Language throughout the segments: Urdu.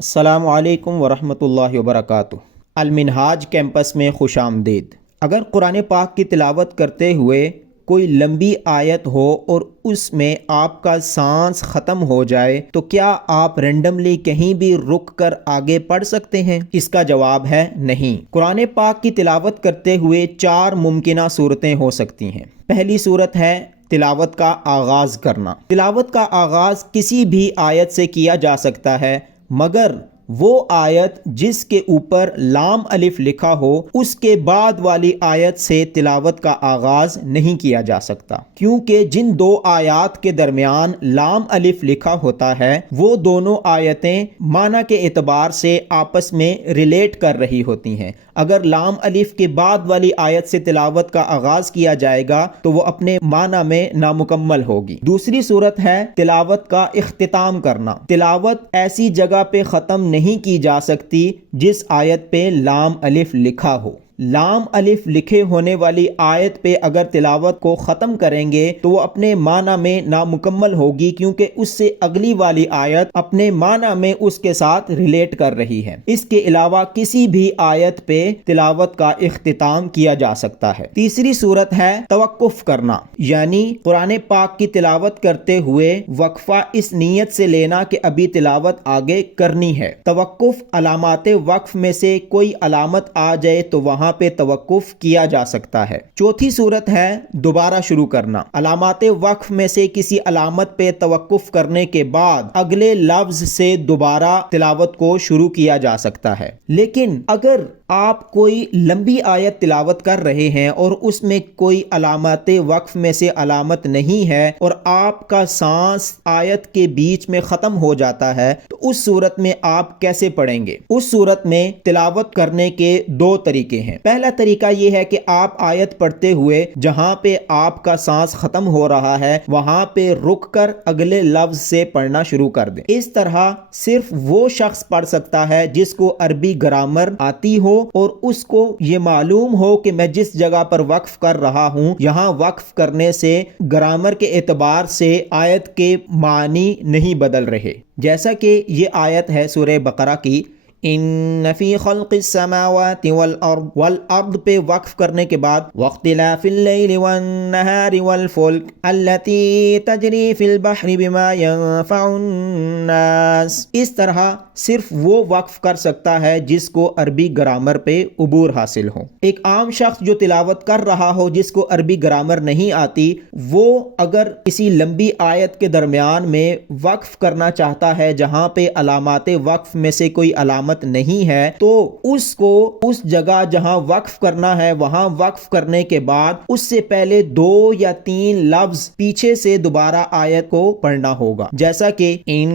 السلام علیکم ورحمۃ اللہ وبرکاتہ۔ المنہاج کیمپس میں خوش آمدید۔ اگر قرآن پاک کی تلاوت کرتے ہوئے کوئی لمبی آیت ہو اور اس میں آپ کا سانس ختم ہو جائے تو کیا آپ رینڈملی کہیں بھی رک کر آگے پڑھ سکتے ہیں؟ اس کا جواب ہے نہیں۔ قرآن پاک کی تلاوت کرتے ہوئے 4 ممکنہ صورتیں ہو سکتی ہیں۔ پہلی صورت ہے تلاوت کا آغاز کرنا۔ تلاوت کا آغاز کسی بھی آیت سے کیا جا سکتا ہے مگر وہ آیت جس کے اوپر لام الف لکھا ہو اس کے بعد والی آیت سے تلاوت کا آغاز نہیں کیا جا سکتا، کیونکہ جن 2 آیات کے درمیان لام الف لکھا ہوتا ہے وہ دونوں آیتیں معنی کے اعتبار سے آپس میں ریلیٹ کر رہی ہوتی ہیں۔ اگر لام الف کے بعد والی آیت سے تلاوت کا آغاز کیا جائے گا تو وہ اپنے معنی میں نامکمل ہوگی۔ دوسری صورت ہے تلاوت کا اختتام کرنا۔ تلاوت ایسی جگہ پہ ختم نہیں کی جا سکتی جس آیت پہ لام الف لکھا ہو۔ لام الف لکھے ہونے والی آیت پہ اگر تلاوت کو ختم کریں گے تو وہ اپنے معنی میں نامکمل ہوگی، کیونکہ اس سے اگلی والی آیت اپنے معنی میں اس کے ساتھ ریلیٹ کر رہی ہے۔ اس کے علاوہ کسی بھی آیت پہ تلاوت کا اختتام کیا جا سکتا ہے۔ تیسری صورت ہے توقف کرنا، یعنی قرآن پاک کی تلاوت کرتے ہوئے وقفہ اس نیت سے لینا کہ ابھی تلاوت آگے کرنی ہے۔ توقف علامات وقف میں سے کوئی علامت آ جائے تو وہاں پہ توقف کیا جا سکتا ہے۔ چوتھی صورت ہے دوبارہ شروع کرنا۔ علامات وقف میں سے کسی علامت پہ توقف کرنے کے بعد اگلے لفظ سے دوبارہ تلاوت کو شروع کیا جا سکتا ہے۔ لیکن اگر آپ کوئی لمبی آیت تلاوت کر رہے ہیں اور اس میں کوئی علامات وقف میں سے علامت نہیں ہے اور آپ کا سانس آیت کے بیچ میں ختم ہو جاتا ہے تو اس صورت میں آپ کیسے پڑھیں گے؟ اس صورت میں تلاوت کرنے کے 2 طریقے ہیں۔ پہلا طریقہ یہ ہے کہ آپ آیت پڑھتے ہوئے جہاں پہ آپ کا سانس ختم ہو رہا ہے وہاں پہ رک کر اگلے لفظ سے پڑھنا شروع کر دیں۔ اس طرح صرف وہ شخص پڑھ سکتا ہے جس کو عربی گرامر آتی ہو اور اس کو یہ معلوم ہو کہ میں جس جگہ پر وقف کر رہا ہوں یہاں وقف کرنے سے گرامر کے اعتبار سے آیت کے معنی نہیں بدل رہے۔ جیسا کہ یہ آیت ہے سورہ بقرہ کی، ان فی خلق السماوات والارض پہ وقف کرنے کے بعد واختلاف اللیل والنہار والفلک التی تجری فی البحر بما ینفع الناس۔ اس طرح صرف وہ وقف کر سکتا ہے جس کو عربی گرامر پہ عبور حاصل ہو۔ ایک عام شخص جو تلاوت کر رہا ہو جس کو عربی گرامر نہیں آتی، وہ اگر کسی لمبی آیت کے درمیان میں وقف کرنا چاہتا ہے جہاں پہ علامات وقف میں سے کوئی علامت نہیں ہے تو اس کو اس جگہ جہاں وقف کرنا ہے وہاں وقف کرنے کے بعد اس سے پہلے 2 یا 3 لفظ پیچھے سے دوبارہ آیت کو پڑھنا ہوگا، جیسا کہ ان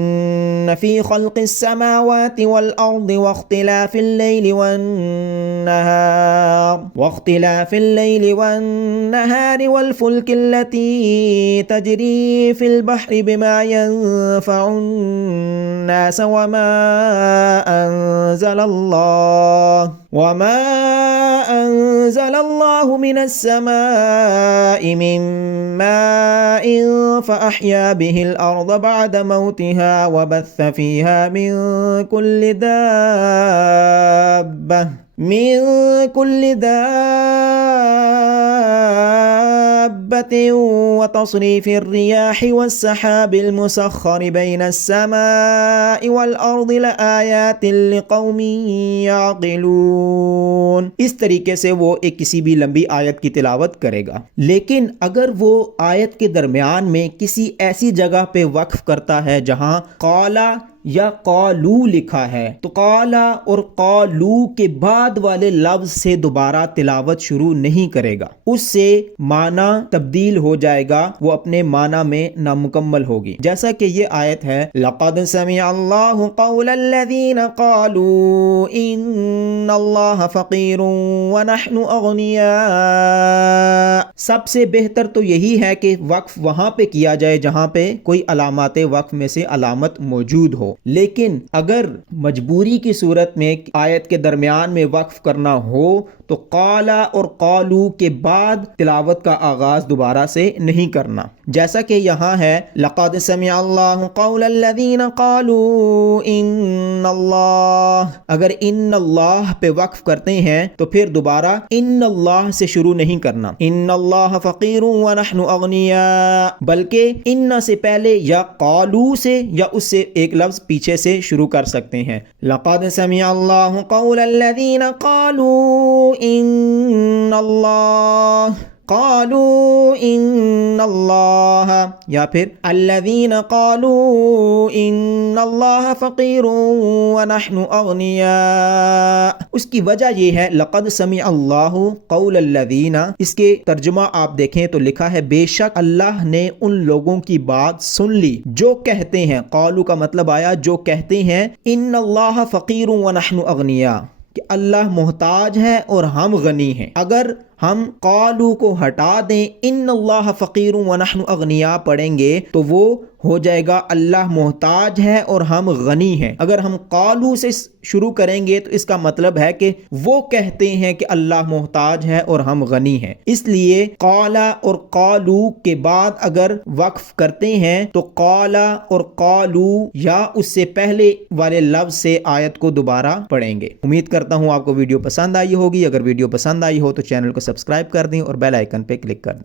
فی خلق السماوات والارض واختلاف اللیل والنہار والفلک التی تجری فی البحر بما ینفع الناس وما أنزل الله من السماء من ماء فأحيا به الأرض بعد موتها وبث فيها من كل دابة وتصريف الرياح والسحاب المسخر بين السماء والأرض لآيات لقوم يعقلون۔ اس طریقے سے وہ ایک کسی بھی لمبی آیت کی تلاوت کرے گا۔ لیکن اگر وہ آیت کے درمیان میں کسی ایسی جگہ پہ وقف کرتا ہے جہاں قالا یا قالو لکھا ہے تو قالا اور قالو کے بعد والے لفظ سے دوبارہ تلاوت شروع نہیں کرے گا، اس سے معنی تبدیل ہو جائے گا، وہ اپنے معنی میں نامکمل ہوگی۔ جیسا کہ یہ آیت ہے لَقَدْ سَمِعَ اللَّهُ قَوْلَ الَّذِينَ قَالُوا إِنَّ اللَّهَ فَقِيرٌ وَنَحْنُ أَغْنِيَاءُ۔ سب سے بہتر تو یہی ہے کہ وقف وہاں پہ کیا جائے جہاں پہ کوئی علامات وقف میں سے علامت موجود ہو۔ لیکن اگر مجبوری کی صورت میں آیت کے درمیان میں وقف کرنا ہو تو قالا اور قالو کے بعد تلاوت کا آغاز دوبارہ سے نہیں کرنا، جیسا کہ یہاں ہے لقد سمع اللہ قول الذین قالوا ان اللہ، اگر ان اللہ پہ وقف کرتے ہیں تو پھر دوبارہ ان اللہ سے شروع نہیں کرنا، ان اللہ فقیر ونحن اغنیاء، بلکہ ان سے پہلے یا قالو سے یا اس سے ایک لفظ پیچھے سے شروع کر سکتے ہیں۔ لقد سمع اللہ قول الذین قالوا ان اللہ، قالوا ان اللہ، یا پھر الذین قالوا ان اللہ فقیر ونحن اغنیاء۔ اس کی وجہ یہ ہے لقد سمع اللہ قول الذین، اس کے ترجمہ آپ دیکھیں تو لکھا ہے بے شک اللہ نے ان لوگوں کی بات سن لی جو کہتے ہیں، قالو کا مطلب آیا جو کہتے ہیں ان اللہ فقیر ونحن اغنیاء، کہ اللہ محتاج ہے اور ہم غنی ہیں۔ اگر ہم قالو کو ہٹا دیں، ان اللہ فقیر ونحن اغنیاء پڑھیں گے تو وہ ہو جائے گا اللہ محتاج ہے اور ہم غنی ہیں۔ اگر ہم قالو سے شروع کریں گے تو اس کا مطلب ہے کہ وہ کہتے ہیں کہ اللہ محتاج ہے اور ہم غنی ہیں۔ اس لیے قالا اور قالو کے بعد اگر وقف کرتے ہیں تو قالا اور قالو یا اس سے پہلے والے لفظ سے آیت کو دوبارہ پڑھیں گے۔ امید کرتا ہوں آپ کو ویڈیو پسند آئی ہوگی۔ اگر ویڈیو پسند آئی ہو تو چینل کو سبسکرائب کر دیں اور بیل آئیکن پہ کلک کر دیں۔